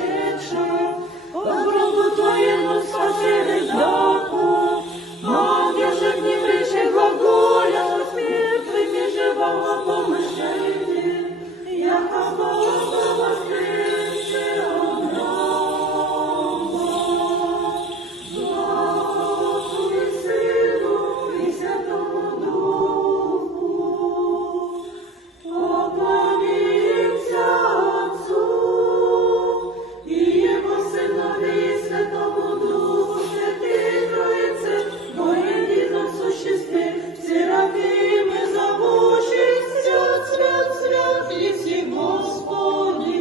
пришедшая, попробуй Твоему спасение даху, Матья же не вещи глаголя, с мертвыми живого помышления, яко Бога воскресшего много. Слава и Сыну и Святому Духу, поклонимся Отцу и Его Сынові і Святому Духу, Святій Троїці, во єдиному существі, Серафими зовущий, свят, свят, свят, єси Господи,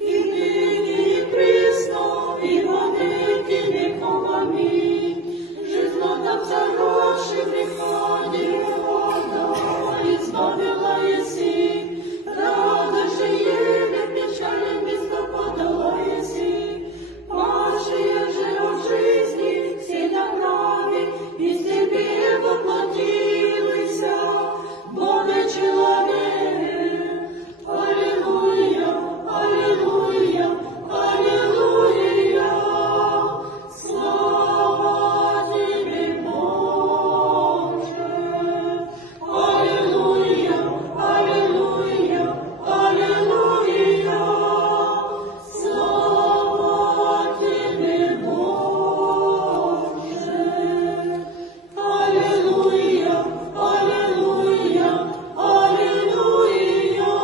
і нині, і присно, і во веки веков. Амінь. Жизнодавця гроші приходи, вода, избавила еси, рада же еле, печали место подала еси, павшие же от жизни, все до крови, из тебе воплотилися, Бога человек. Аллилуйя, аллилуйя, аллилуйя, слава Тебе, Боже. Аллилуйя, аллилуйя, аллилуйя, слава Тебе, Боже. Аллилуйя, аллилуйя, аллилуйя,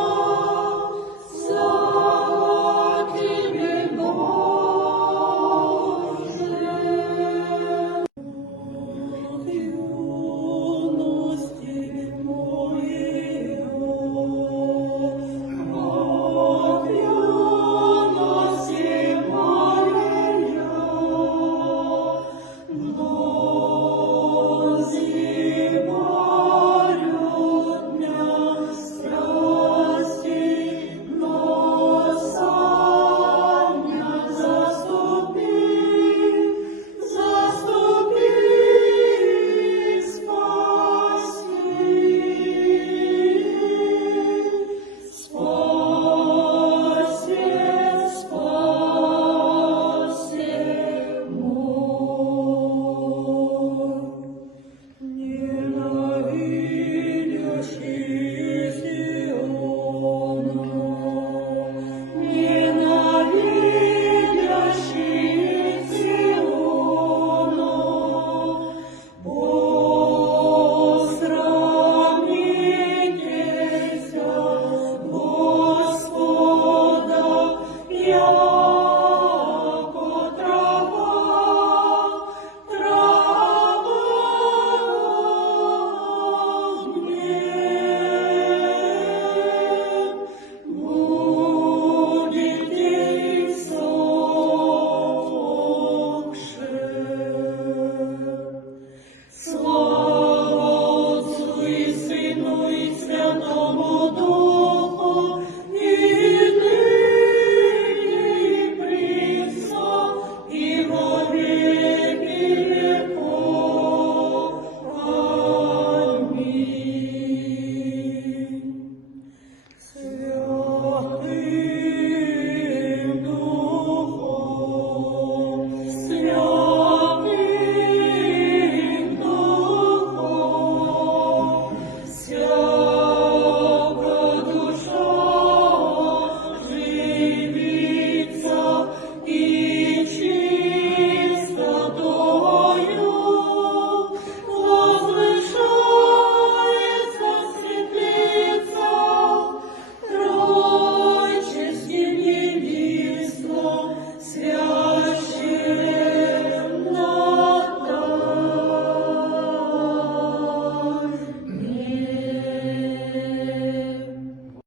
слава Тебе, Боже. Юности моего, от юности моей, зимою дня страсти, но Саня заступи, спаси мой. Ненавидящий Сиона, ненавидящий Сиона, посрамитеся Господа,